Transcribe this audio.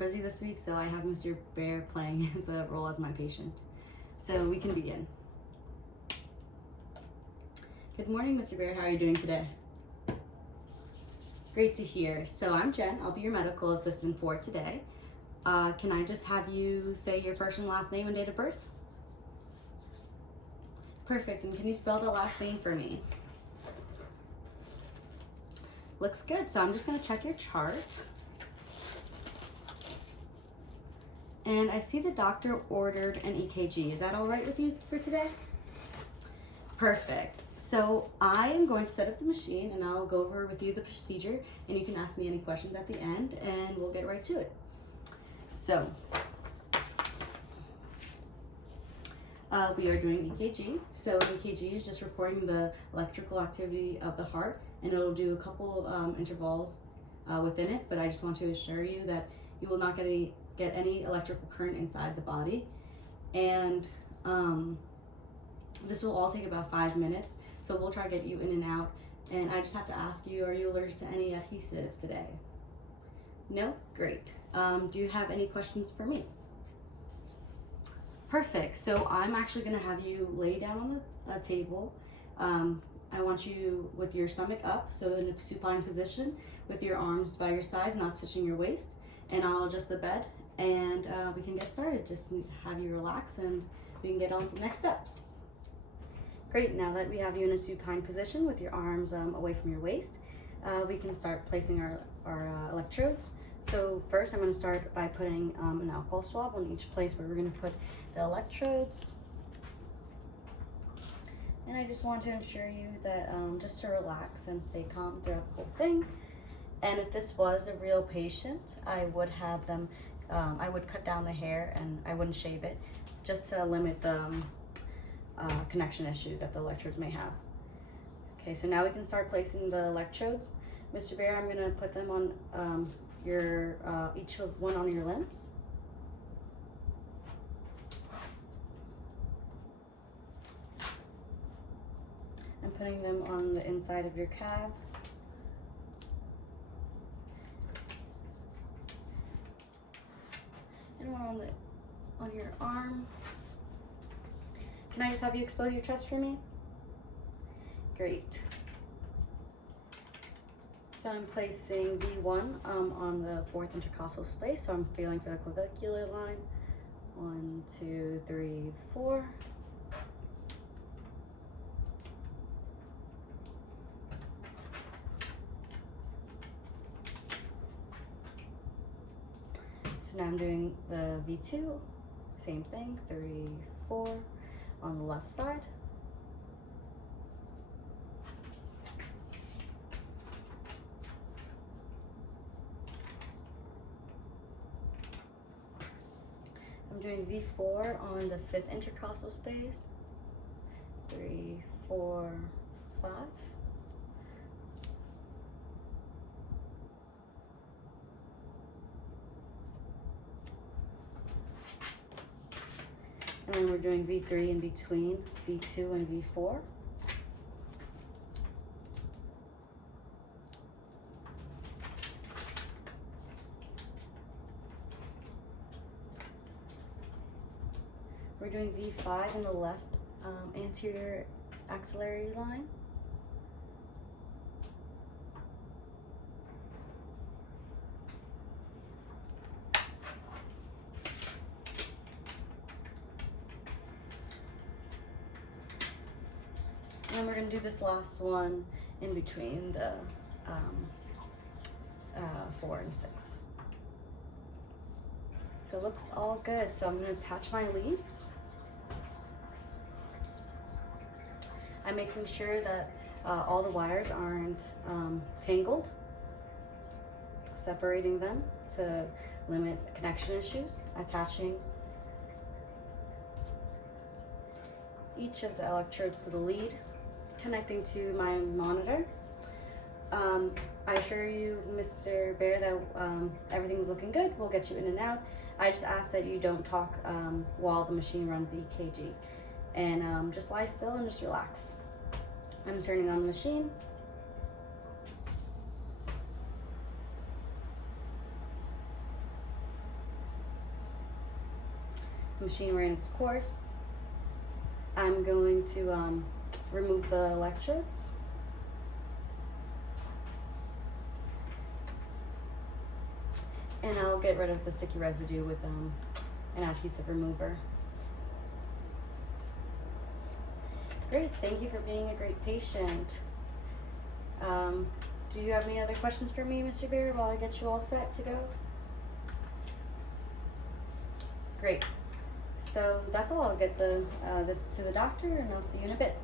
busy this week, so I have Mr. Bear playing the role as my patient. So we can begin. Good morning, Mr. Bear. How are you doing today? Great to hear. So I'm Jen. I'll be your medical assistant for today. Can I just have you say your first and last name and date of birth? Perfect. And can you spell the last name for me? Looks good. So I'm just going to check your chart. And I see the doctor ordered an EKG. Is that all right with you for today? Perfect. So I am going to set up the machine and I'll go over with you the procedure, and you can ask me any questions at the end and we'll get right to it. So we are doing EKG. So EKG is just recording the electrical activity of the heart, and it'll do a couple of intervals within it, but I just want to assure you that you will not get any electrical current inside the body. And this will all take about 5 minutes, so we'll try to get you in and out. And I just have to ask you, are you allergic to any adhesives today? No? Great. Do you have any questions for me? Perfect. So I'm actually going to have you lay down on the table. I want you with your stomach up, so in a supine position with your arms by your sides, not touching your waist. And I'll adjust the bed and we can get started. Just have you relax and we can get on to the next steps. Great. Now that we have you in a supine position with your arms away from your waist, we can start placing our electrodes. So first I'm going to start by putting an alcohol swab on each place where we're going to put the electrodes. And I just want to ensure you that just to relax and stay calm throughout the whole thing. And if this was a real patient, I would have them, I would cut down the hair and I wouldn't shave it, just to limit the connection issues that the electrodes may have. Okay, so now we can start placing the electrodes. Mr. Bear, I'm going to put them on each one on your limbs. I'm putting them on the inside of your calves. And one on your arm. Can I just have you expose your chest for me? Great. So I'm placing V1 on the fourth intercostal space. So I'm feeling for the clavicular line. 1, 2, 3, 4. So now I'm doing the V2, same thing, 3, 4 on the left side. I'm doing V4 on the fifth intercostal space, 3, 4, 5. And then we're doing V3 in between V2 and V4. We're doing V5 in the left anterior axillary line. And then we're going to do this last one in between the 4 and 6. So it looks all good. So I'm going to attach my leads. I'm making sure that all the wires aren't tangled, separating them to limit connection issues, attaching each of the electrodes to the lead, connecting to my monitor. I assure you, Mr. Bear, that everything's looking good. We'll get you in and out. I just ask that you don't talk while the machine runs the EKG. And just lie still and just relax. I'm turning on the machine. The machine ran its course. I'm going to remove the electrodes. And I'll get rid of the sticky residue with an adhesive remover. Great, thank you for being a great patient. Do you have any other questions for me, Mr. Bear, while I get you all set to go? Great. So that's all. I'll get this to the doctor and I'll see you in a bit.